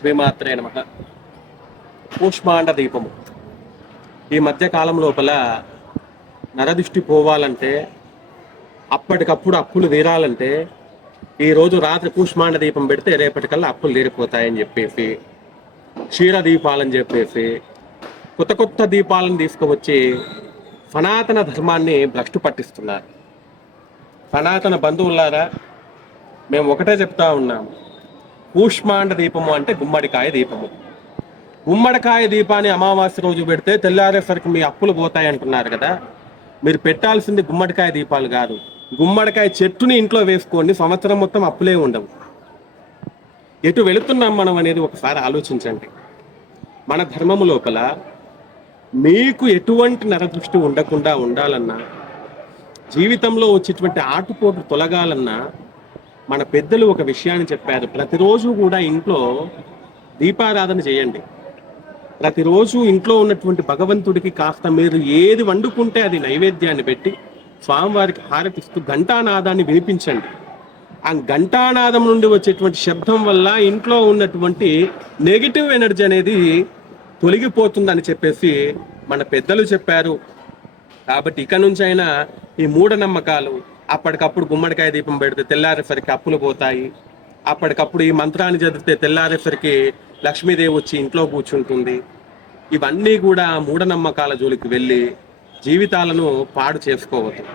శ్రీమాత్రే నమః. కూష్మాండ దీపము. ఈ మధ్య కాలం లోపల నరదిష్టి పోవాలంటే, అప్పటికప్పుడు అప్పులు తీరాలంటే, ఈ రోజు రాత్రి కూష్మాండ దీపం పెడితే రేపటికల్లా అప్పులు తీరిపోతాయని చెప్పేసి, క్షీర దీపాలని చెప్పేసి, కొత్త కొత్త దీపాలను తీసుకువచ్చి సనాతన ధర్మాన్ని భ్రష్టు పట్టిస్తున్నారు. సనాతన బంధువులారా, మేము ఒకటే చెప్తా ఉన్నాము, కూష్మాండ దీపము అంటే గుమ్మడికాయ దీపము. గుమ్మడికాయ దీపాన్ని అమావాస్య రోజు పెడితే తెల్లారేసరికి మీ అప్పులు పోతాయి అంటున్నారు కదా. మీరు పెట్టాల్సింది గుమ్మడికాయ దీపాలు కాదు, గుమ్మడికాయ చెట్టుని ఇంట్లో వేసుకోండి, సంవత్సరం మొత్తం అప్పులే ఉండవు. ఎటు వెళుతున్నాం మనం అనేది ఒకసారి ఆలోచించండి. మన ధర్మము లోపల మీకు ఎటువంటి నరదృష్టి ఉండకుండా ఉండాలన్నా, జీవితంలో వచ్చేటువంటి ఆటుపోటు తొలగాలన్నా మన పెద్దలు ఒక విషయాన్ని చెప్పారు. ప్రతిరోజు కూడా ఇంట్లో దీపారాధన చేయండి. ప్రతిరోజు ఇంట్లో ఉన్నటువంటి భగవంతుడికి కాస్త మీరు ఏది వండుకుంటే అది నైవేద్యాన్ని పెట్టి స్వామివారికి హారతిస్తూ ఘంటానాదాన్ని వినిపించండి. ఆ ఘంటానాదం నుండి వచ్చేటువంటి శబ్దం వల్ల ఇంట్లో ఉన్నటువంటి నెగిటివ్ ఎనర్జీ అనేది తొలగిపోతుందని చెప్పేసి మన పెద్దలు చెప్పారు. కాబట్టి ఇక నుంచి అయినా ఈ మూఢనమ్మకాలు, అప్పటికప్పుడు గుమ్మడికాయ దీపం పెడితే తెల్లారేసరికి అప్పులు పోతాయి, అప్పటికప్పుడు ఈ మంత్రాన్ని చదివితే తెల్లారేసరికి లక్ష్మీదేవి వచ్చి ఇంట్లో కూర్చుంటుంది, ఇవన్నీ కూడా మూఢనమ్మకాల జోలికి వెళ్ళి జీవితాలను పాడు చేసుకోవద్దు.